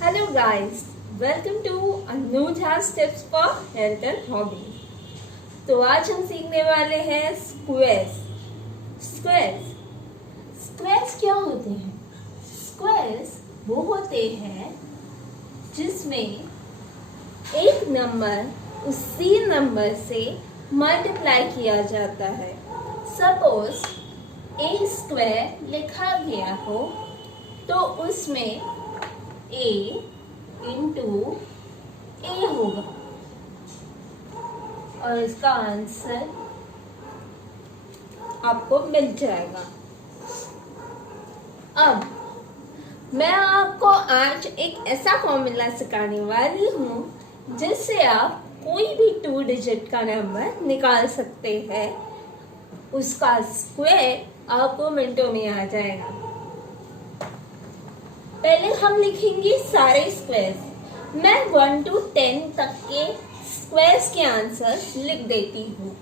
Hello guys, welcome to Anuja's Tips for Health and Hobby। तो आज हम सीखने वाले हैं स्क्वेयर्स। स्क्वेयर्स स्क्वेयर्स क्या होते हैं? स्क्वेयर्स वो होते हैं जिसमें एक नंबर उसी नंबर से मल्टीप्लाई किया जाता है। सपोज ए स्क्वायर लिखा गया हो तो उसमें a इंटू ए होगा और इसका आंसर आपको मिल जाएगा। अब मैं आपको आज एक ऐसा फॉर्मूला सिखाने वाली हूँ जिससे आप कोई भी 2 डिजिट का नंबर निकाल सकते हैं। उसका स्क्वायर आपको मिनटों में आ जाएगा। पहले हम लिखेंगे सारे स्क्वायर्स। मैं 1 to 10 तक के स्क्वायर्स के आंसर लिख देती हूँ।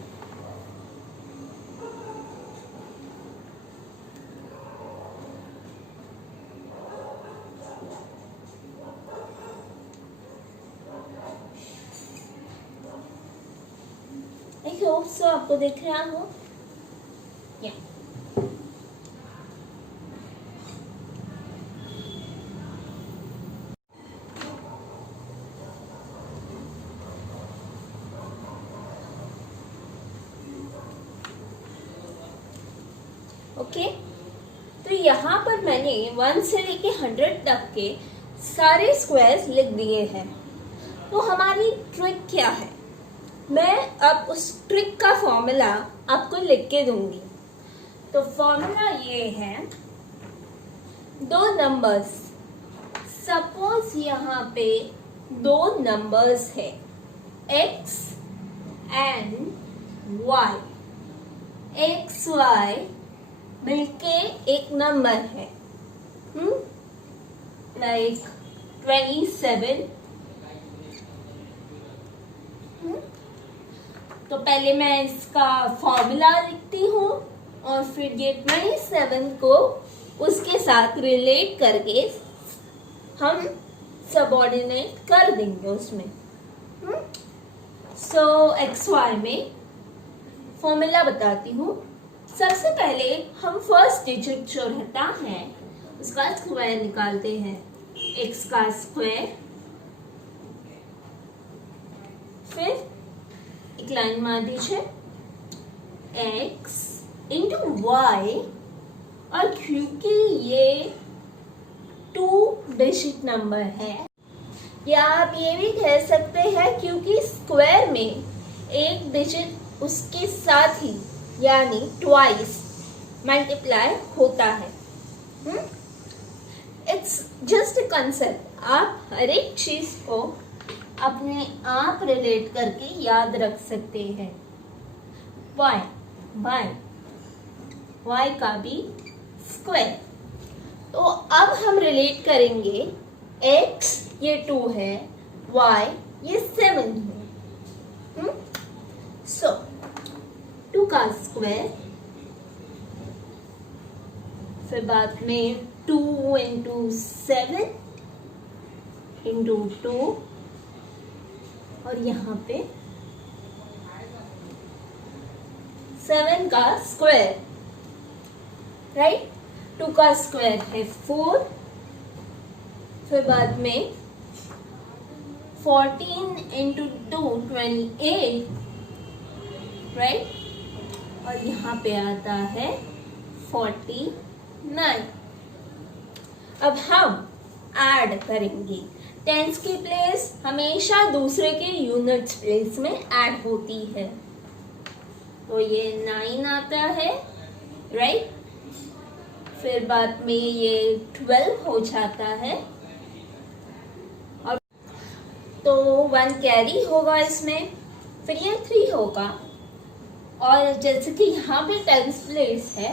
आई होप सो आपको दिख रहा हो। ओके तो यहाँ पर मैंने 1 से लेके 100 तक के सारे स्क्वायर्स लिख दिए हैं। तो हमारी ट्रिक क्या है? मैं अब उस ट्रिक का फॉर्मूला आपको लिख के दूंगी। तो फॉर्मूला ये है, 2 नंबर्स। सपोज यहाँ पे 2 नंबर्स है x and y। X Y मिलके एक नंबर है लाइक 27। तो पहले मैं इसका फॉर्मूला लिखती हूँ और फिर ये 27 को उसके साथ रिलेट करके हम सबऑर्डिनेट कर देंगे उसमें। सो एक्स वाई में फॉर्मूला बताती हूँ। सबसे पहले हम फर्स्ट डिजिट जो रहता है उसका स्क्वायर निकालते हैं। x का स्क्वायर, फिर एक लाइन मार दीजिए x इंटू वाई। और क्योंकि ये 2 डिजिट नंबर है, या आप ये भी कह सकते हैं क्योंकि स्क्वायर में एक डिजिट उसके साथ ही यानी ट्वाइस मल्टीप्लाई होता है। It's just a concept. आप हर एक चीज को अपने आप रिलेट करके याद रख सकते हैं। वाई वाई वाई का भी स्क्वायर। तो अब हम रिलेट करेंगे, x ये 2 है, y ये 7 है। सो 2 का स्क्वायर, फिर बाद में 2 इंटू 7 इंटू 2 और यहाँ पे 7 का स्क्वायर, राइट। 2 का स्क्वायर है 4, फिर बाद में 14 इंटू 2 28, राइट। और यहाँ पे आता है 49। अब हम ऐड करेंगे। टेंस की प्लेस हमेशा दूसरे के यूनिट्स प्लेस में ऐड होती है। तो ये 9 आता है, राइट। फिर बाद में ये 12 हो जाता है और तो 1 कैरी होगा इसमें, फिर ये 3 होगा। और जैसे कि यहाँ पे टेंस प्लेस है,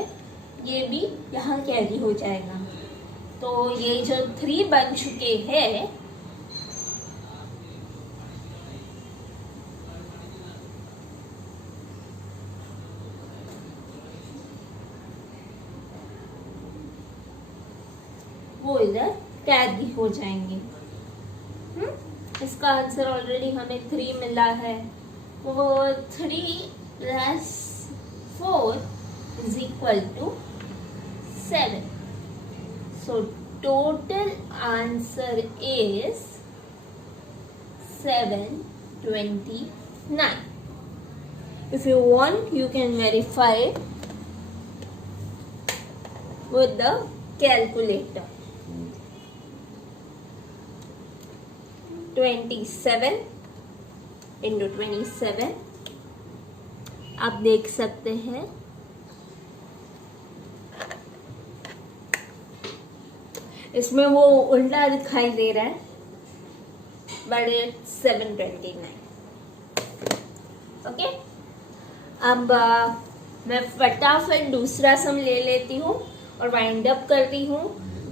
ये भी यहाँ कैरी हो जाएगा। तो ये जो 3 बन चुके हैं, वो इधर कैरी हो जाएंगे। इसका आंसर ऑलरेडी हमें 3 मिला है, वो 3 + 4 = 7. So total answer is 729. If you want, you can verify it with the calculator. 27 × 27 आप देख सकते हैं, इसमें वो उल्टा दिखाई दे रहा है, बट इट्स 729. ओके, अब मैं फटाफट दूसरा सम ले लेती हूँ और वाइंड अप करती हूँ,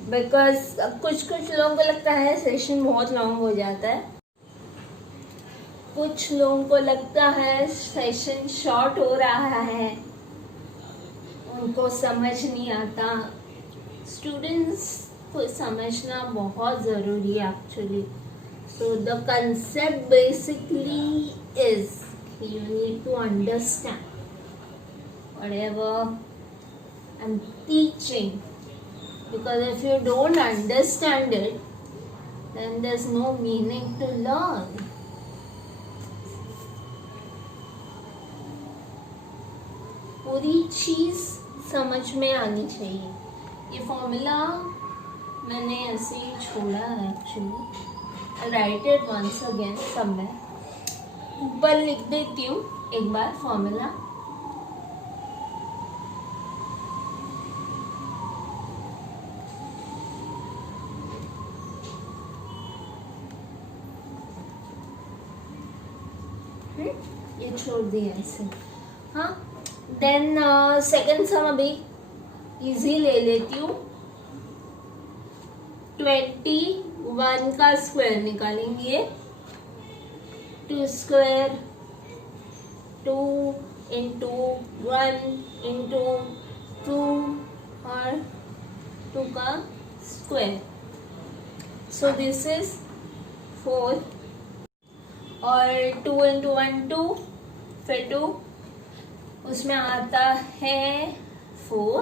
बिकॉज कुछ लोगों को लगता है सेशन बहुत लॉन्ग हो जाता है, कुछ लोगों को लगता है सेशन शॉर्ट हो रहा है, उनको समझ नहीं आता. स्टूडेंट्स को समझना बहुत ज़रूरी है actually. So the concept basically is you need to understand whatever I'm teaching, because if you don't understand it, then there's no meaning to learn. पूरी चीज़ समझ में आनी चाहिए. ये फॉर्मूला मैंने ऐसे ही छोड़ा है actually. Right it once again somewhere. ऊपर लिख देती हूँ एक बार फॉर्मूला. ये छोड़ दिया ऐसे. हाँ, देन सेकंड सम अभी इजी ले लेती हूँ. 21 का स्क्वायर निकालेंगे. 2 स्क्वायर 2 × 1 × 2 और 2 का स्क्वायर. सो दिस इज 4 और 2 × 1 2, फिर 2, उसमें आता है 4,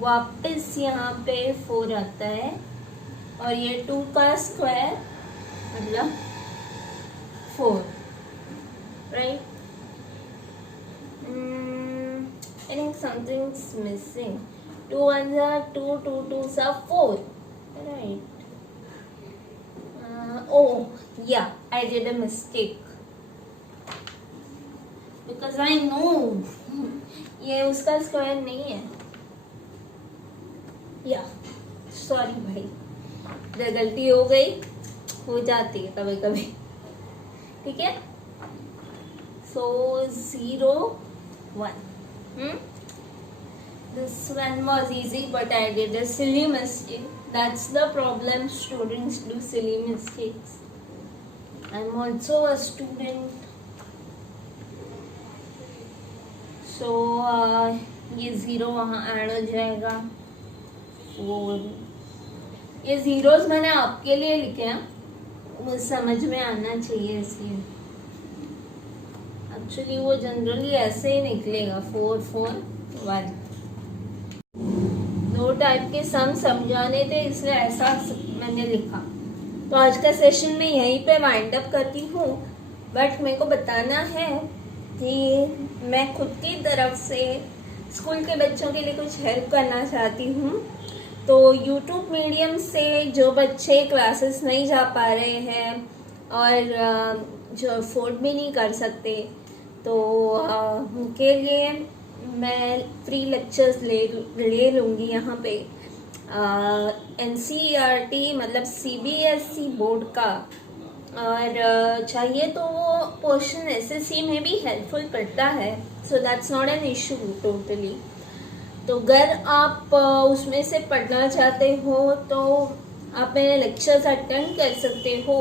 वापस यहाँ पे 4 आता है, और ये 2 का स्क्वायर मतलब 4, right. I think something's missing. 2 1s are 2, 2 2s are 4, right. Oh yeah, I did a mistake because I know ये उसका स्क्वायर नहीं है. या सॉरी भाई, गलती हो गई, हो जाती है कभी कभी. ठीक है. सो 0 1. This one was easy, but I did a silly mistake. That's the problem. Students do silly mistakes. I'm also a student. So ये 0 वहाँ ऐड हो जाएगा. ये जीरोस मैंने आपके लिए लिखे हैं, मुझे समझ में आना चाहिए इसलिए. एक्चुअली वो जनरली ऐसे ही निकलेगा 4 4 1. 2 टाइप के सम समझाने थे, इसलिए ऐसा मैंने लिखा. तो आज का सेशन मैं यहीं पे वाइंड अप करती हूँ, बट मेरे को बताना है कि मैं खुद की तरफ से स्कूल के बच्चों के लिए कुछ हेल्प करना चाहती हूँ. तो YouTube मीडियम से जो बच्चे क्लासेस नहीं जा पा रहे हैं और जो अफोर्ड भी नहीं कर सकते, तो उनके लिए मैं फ्री लेक्चर्स ले लूँगी यहाँ पे. NCERT मतलब CBSE बोर्ड का, और चाहिए तो वो पोर्शन SSC में भी हेल्पफुल करता है. So that's not an issue totally. तो अगर आप उसमें से पढ़ना चाहते हो तो आप मेरे लेक्चर्स अटेंड कर सकते हो.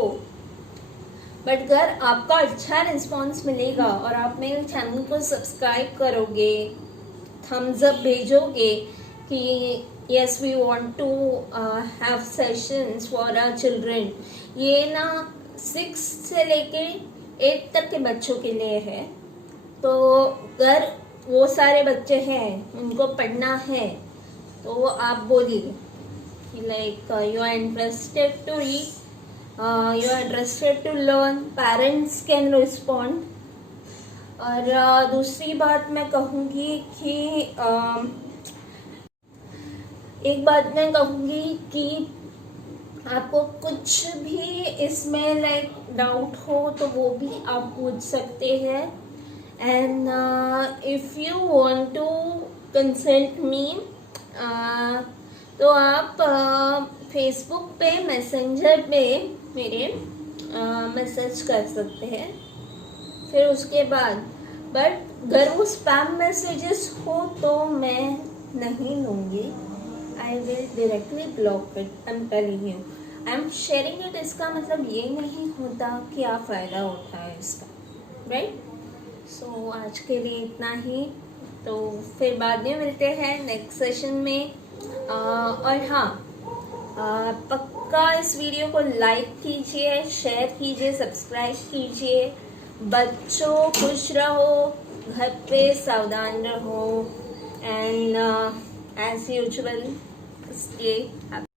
बट अगर आपका अच्छा रिस्पांस मिलेगा और आप मेरे चैनल को सब्सक्राइब करोगे, थम्स अप भेजोगे कि yes we want to have sessions for our children. ये ना 6 से लेके 8 तक के बच्चों के लिए है. तो अगर वो सारे बच्चे हैं उनको पढ़ना है तो आप बोलिए like you are interested to read, you are interested to learn, parents can respond. और दूसरी बात मैं कहूँगी कि एक बात मैं कहूँगी कि आपको कुछ भी इसमें लाइक डाउट हो तो वो भी आप पूछ सकते हैं. And if you want to consult me तो आप फेसबुक पे मैसेंजर पे मेरे मैसेज कर सकते हैं. फिर उसके बाद बट अगर वो स्पैम मैसेजेस हो तो मैं नहीं लूँगी. I will directly block it. I am telling you, I am sharing it. इसका मतलब ये नहीं होता कि आप फ़ायदा उठाए इसका, राइट. सो आज के लिए इतना ही. तो फिर बाद में मिलते हैं नेक्स्ट सेशन में. और हाँ, पक्का इस वीडियो को लाइक कीजिए, शेयर कीजिए, सब्सक्राइब कीजिए. बच्चों खुश रहो, घर पे सावधान रहो, and as usual stay happy.